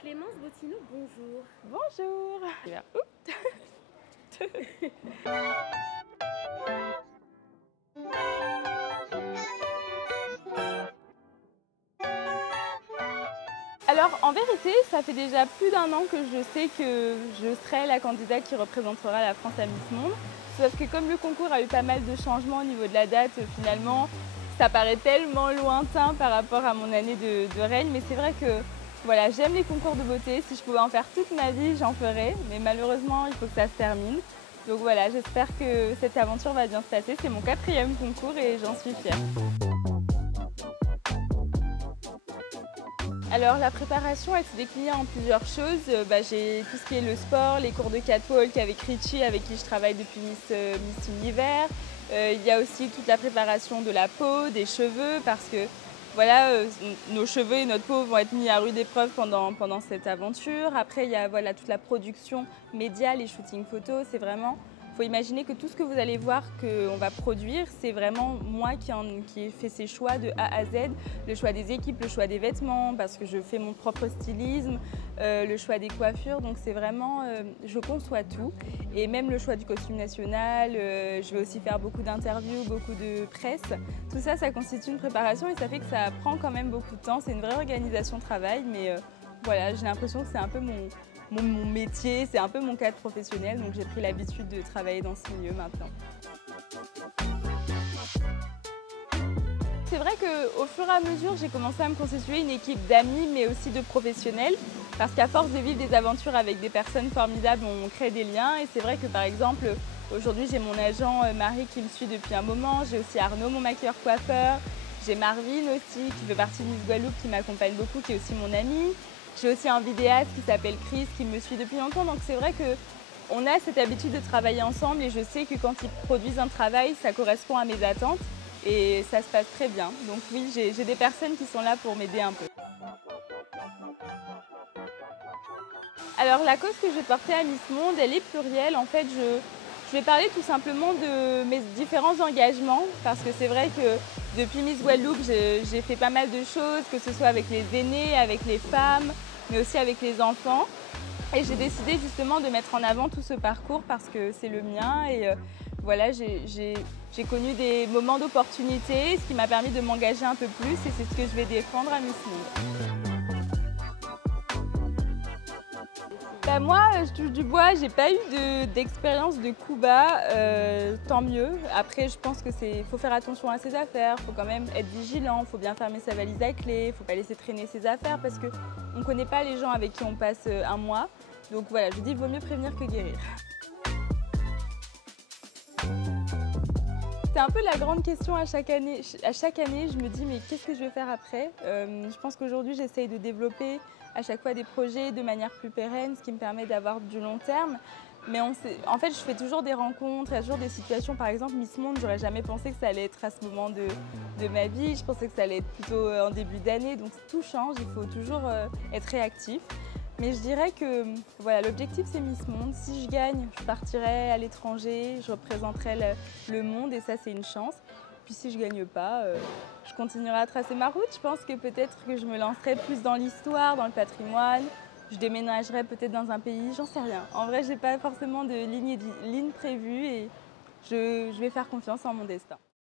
Clémence Bottineau, bonjour. Bonjour. Alors en vérité, ça fait déjà plus d'un an que je sais que je serai la candidate qui représentera la France à Miss Monde. Sauf que comme le concours a eu pas mal de changements au niveau de la date, finalement, ça paraît tellement lointain par rapport à mon année de reine. Mais c'est vrai que voilà, j'aime les concours de beauté. Si je pouvais en faire toute ma vie, j'en ferais. Mais malheureusement, il faut que ça se termine. Donc voilà, j'espère que cette aventure va bien se passer. C'est mon 4e concours et j'en suis fière. Alors la préparation, elle s'est déclinée en plusieurs choses. J'ai tout ce qui est le sport, les cours de catwalk avec Richie, avec qui je travaille depuis Miss Univers. Il y a aussi toute la préparation de la peau, des cheveux, parce que voilà, nos cheveux et notre peau vont être mis à rude épreuve pendant cette aventure. Après, il y a voilà, toute la production média, les shootings photos. C'est vraiment, il faut imaginer que tout ce que vous allez voir qu'on va produire, c'est vraiment moi qui ai fait ces choix de A à Z. Le choix des équipes, le choix des vêtements, parce que je fais mon propre stylisme, le choix des coiffures. Donc c'est vraiment, je conçois tout. Et même le choix du costume national, je vais aussi faire beaucoup d'interviews, beaucoup de presse. Tout ça, ça constitue une préparation et ça fait que ça prend quand même beaucoup de temps. C'est une vraie organisation de travail, mais voilà, j'ai l'impression que c'est un peu mon métier, c'est un peu mon cadre professionnel, donc j'ai pris l'habitude de travailler dans ce milieu maintenant. C'est vrai qu'au fur et à mesure, j'ai commencé à me constituer une équipe d'amis, mais aussi de professionnels, parce qu'à force de vivre des aventures avec des personnes formidables, on crée des liens. Et c'est vrai que par exemple, aujourd'hui, j'ai mon agent Marie qui me suit depuis un moment, j'ai aussi Arnaud, mon maquilleur-coiffeur, j'ai Marvin aussi, qui fait partie de Miss Guadeloupe, qui m'accompagne beaucoup, qui est aussi mon ami. J'ai aussi un vidéaste qui s'appelle Chris, qui me suit depuis longtemps, donc c'est vrai qu'on a cette habitude de travailler ensemble et je sais que quand ils produisent un travail, ça correspond à mes attentes. Et ça se passe très bien. Donc oui, j'ai des personnes qui sont là pour m'aider un peu. Alors la cause que je vais porter à Miss Monde, elle est plurielle. En fait, je vais parler tout simplement de mes différents engagements parce que c'est vrai que depuis Miss Guadeloupe, j'ai fait pas mal de choses, que ce soit avec les aînés, avec les femmes, mais aussi avec les enfants. Et j'ai décidé justement de mettre en avant tout ce parcours parce que c'est le mien et voilà, j'ai connu des moments d'opportunité, ce qui m'a permis de m'engager un peu plus et c'est ce que je vais défendre à Miss Monde. Moi, je touche du bois, j'ai pas eu d'expérience de coup bas, tant mieux. Après, je pense que faut faire attention à ses affaires, faut quand même être vigilant, faut bien fermer sa valise à clé, faut pas laisser traîner ses affaires parce qu'on ne connaît pas les gens avec qui on passe un mois. Donc voilà, je dis vaut mieux prévenir que guérir. C'est un peu la grande question à chaque année. À chaque année, je me dis mais qu'est-ce que je vais faire après? Je pense qu'aujourd'hui, j'essaye de développer à chaque fois des projets de manière plus pérenne, ce qui me permet d'avoir du long terme. Mais en fait, je fais toujours des rencontres, il y a toujours des situations. Par exemple, Miss Monde, j'aurais jamais pensé que ça allait être à ce moment de ma vie. Je pensais que ça allait être plutôt en début d'année. Donc tout change, il faut toujours être réactif. Mais je dirais que voilà, l'objectif c'est Miss Monde. Si je gagne, je partirai à l'étranger, je représenterai le monde et ça c'est une chance. Puis si je gagne pas, je continuerai à tracer ma route. Je pense que peut-être que je me lancerai plus dans l'histoire, dans le patrimoine. Je déménagerai peut-être dans un pays, j'en sais rien. En vrai, j'ai pas forcément de ligne prévue et je vais faire confiance en mon destin.